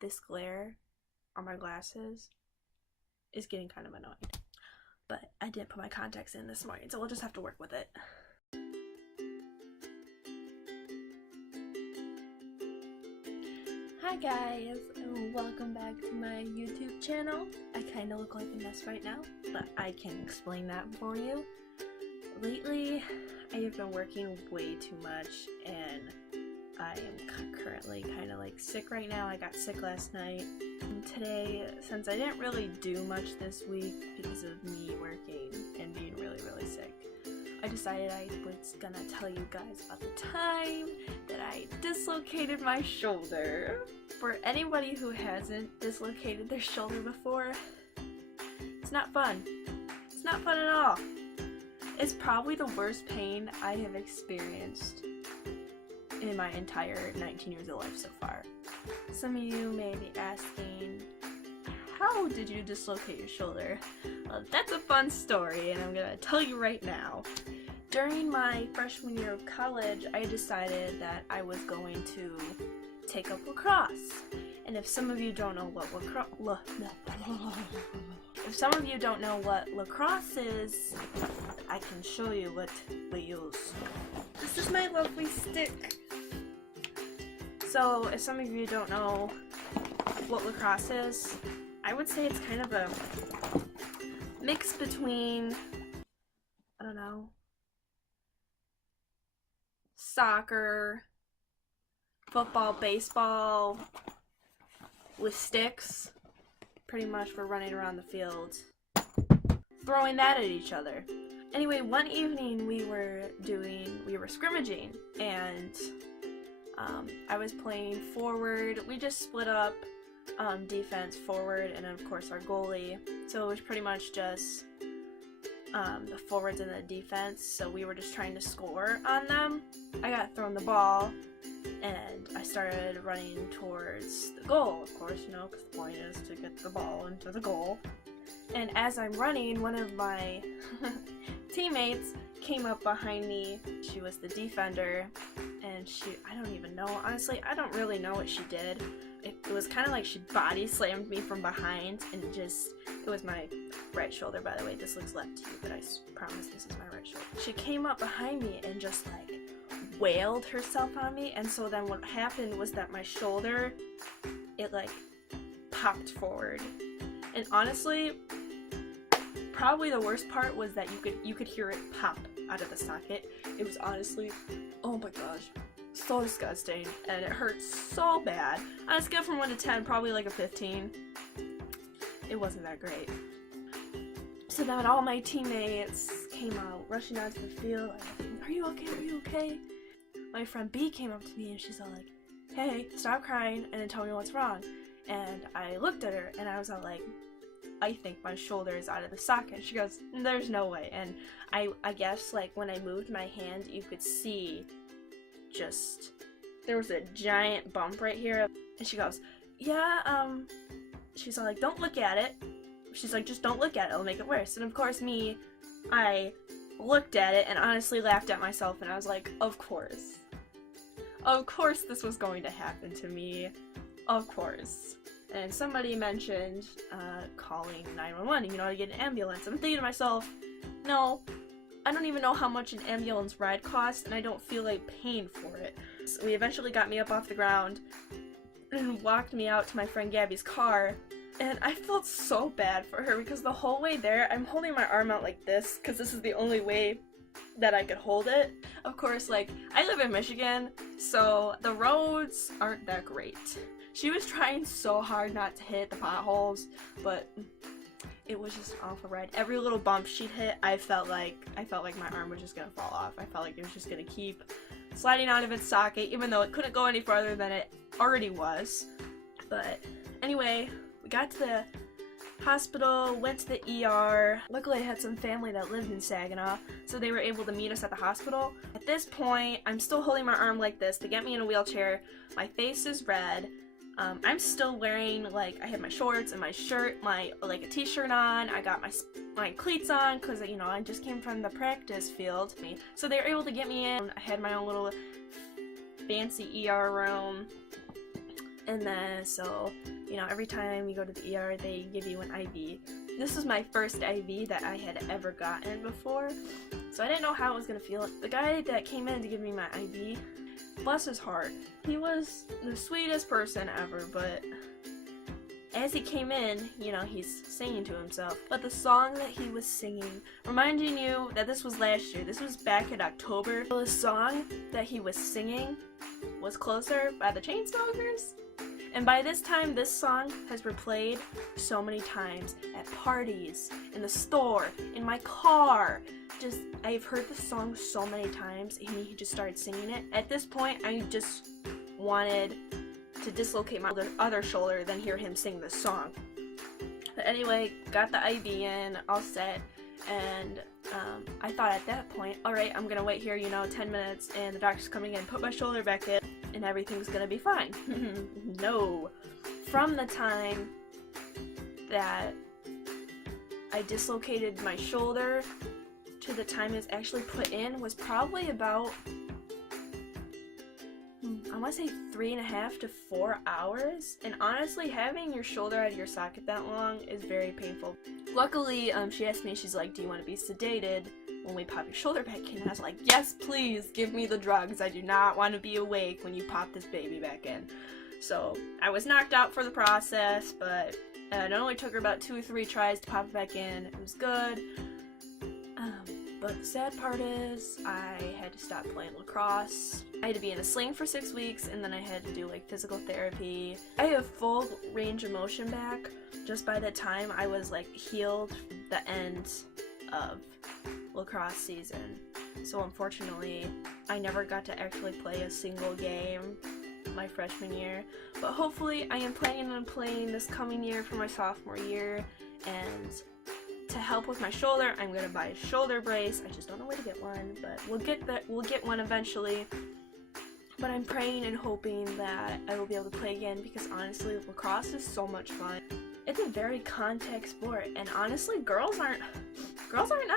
this glare on my glasses is getting kind of annoying. But I didn't put my contacts in this morning, so we'll just have to work with it. Hi guys, and welcome back to my YouTube channel. I kind of look like a mess right now, but I can explain that for you. Lately, I have been working way too much, and I am currently kind of like sick right now. I got sick last night. And today, since I didn't really do much this week because of me working and being really sick, I decided I was gonna tell you guys about the time that I dislocated my shoulder. For anybody who hasn't dislocated their shoulder before, it's not fun. It's not fun at all. It's probably the worst pain I have experienced in my entire 19 years of life so far. Some of you may be asking, how did you dislocate your shoulder? Well, that's a fun story, and I'm gonna tell you right now. During my freshman year of college, I decided that I was going to take up lacrosse. And if some of you don't know what lacrosse is, I can show you what we use. This is my lovely stick. So, if some of you don't know what lacrosse is, I would say it's kind of a mix between, I don't know, soccer, football, baseball, with sticks. Pretty much we're running around the field, throwing that at each other. Anyway, one evening we were scrimmaging, and I was playing forward. We just split up defense, forward, and then of course our goalie. So it was pretty much just the forwards and the defense. So we were just trying to score on them. I got thrown the ball, and I started running towards the goal, of course, you know, because the point is to get the ball into the goal. And as I'm running, one of my teammates came up behind me. She was the defender, and I don't even know, honestly, I don't really know what she did. It was kind of like she body slammed me from behind, and it was my right shoulder, by the way. This looks left to you, but I promise this is my right shoulder. She came up behind me and just like wailed herself on me, and so then what happened was that my shoulder, it like popped forward. And honestly, probably the worst part was that you could hear it pop out of the socket. It was honestly, oh my gosh, so disgusting, and it hurt so bad. On a scale from 1 to 10, probably like a 15. It wasn't that great. So then all my teammates came out, rushing onto the field, like, are you okay, are you okay? My friend B came up to me and she's all like, hey, stop crying and then tell me what's wrong. And I looked at her and I was all like, I think my shoulder is out of the socket. She goes, there's no way. And I guess like when I moved my hand, you could see there was a giant bump right here. And she goes, yeah, she's all like, don't look at it. She's like, just don't look at it, it'll make it worse. And of course I looked at it and honestly laughed at myself, and I was like, of course this was going to happen to me, of course. And somebody mentioned calling 911, you know, to get an ambulance. I'm thinking to myself, no, I don't even know how much an ambulance ride costs, and I don't feel like paying for it. So we eventually got me up off the ground and walked me out to my friend Gabby's car, and I felt so bad for her because the whole way there, I'm holding my arm out like this because this is the only way that I could hold it. Of course, like, I live in Michigan, so the roads aren't that great. She was trying so hard not to hit the potholes, but it was just an awful ride. Every little bump she'd hit, I felt like my arm was just gonna fall off. I felt like it was just gonna keep sliding out of its socket, even though it couldn't go any farther than it already was. But anyway, we got to the hospital, went to the ER. Luckily I had some family that lived in Saginaw, so they were able to meet us at the hospital. At this point, I'm still holding my arm like this to get me in a wheelchair. My face is red. I'm still wearing, like, I had my shorts and my shirt, like a t-shirt on. I got my cleats on because, you know, I just came from the practice field. So they were able to get me in. I had my own little fancy ER room. And then, so, you know, every time you go to the ER, they give you an IV. This was my first IV that I had ever gotten before, so I didn't know how it was going to feel. The guy that came in to give me my IV, bless his heart, he was the sweetest person ever, but as he came in, you know, he's singing to himself. But the song that he was singing, reminding you that this was last year, this was back in October, the song that he was singing was Closer by the Chainsmokers. And by this time, this song has been played so many times at parties, in the store, in my car. Just, I've heard this song so many times, and he just started singing it. At this point, I just wanted to dislocate my other shoulder than hear him sing this song. But anyway, got the IV in, all set, and I thought at that point, alright, I'm gonna wait here, you know, 10 minutes, and the doctor's coming in, put my shoulder back in, and everything's gonna be fine. No. From the time that I dislocated my shoulder to the time it's actually put in was probably about, I want to say 3.5 to 4 hours. And honestly, having your shoulder out of your socket that long is very painful. Luckily, she asked me, she's like, do you want to be sedated when we pop your shoulder back in? And I was like, yes, please, give me the drugs. I do not want to be awake when you pop this baby back in. So I was knocked out for the process, but it only took her about 2 or 3 tries to pop it back in. It was good. But the sad part is I had to stop playing lacrosse. I had to be in a sling for 6 weeks, and then I had to do like physical therapy. I have full range of motion back just by the time I was like healed the end of lacrosse season. So unfortunately, I never got to actually play a single game my freshman year. But hopefully I am planning on playing this coming year for my sophomore year, and to help with my shoulder, I'm gonna buy a shoulder brace. I just don't know where to get one, but we'll get one eventually. But I'm praying and hoping that I will be able to play again, because honestly, lacrosse is so much fun. It's a very contact sport, and honestly, girls aren't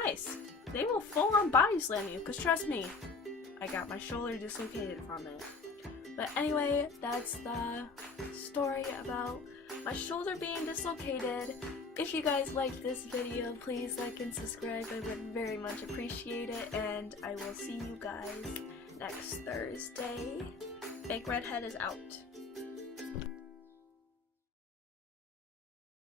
nice. They will full on body slam you, because trust me, I got my shoulder dislocated from it. But anyway, that's the story about my shoulder being dislocated. If you guys liked this video, please like and subscribe. I would very much appreciate it, and I will see you guys next Thursday. Fake Redhead is out.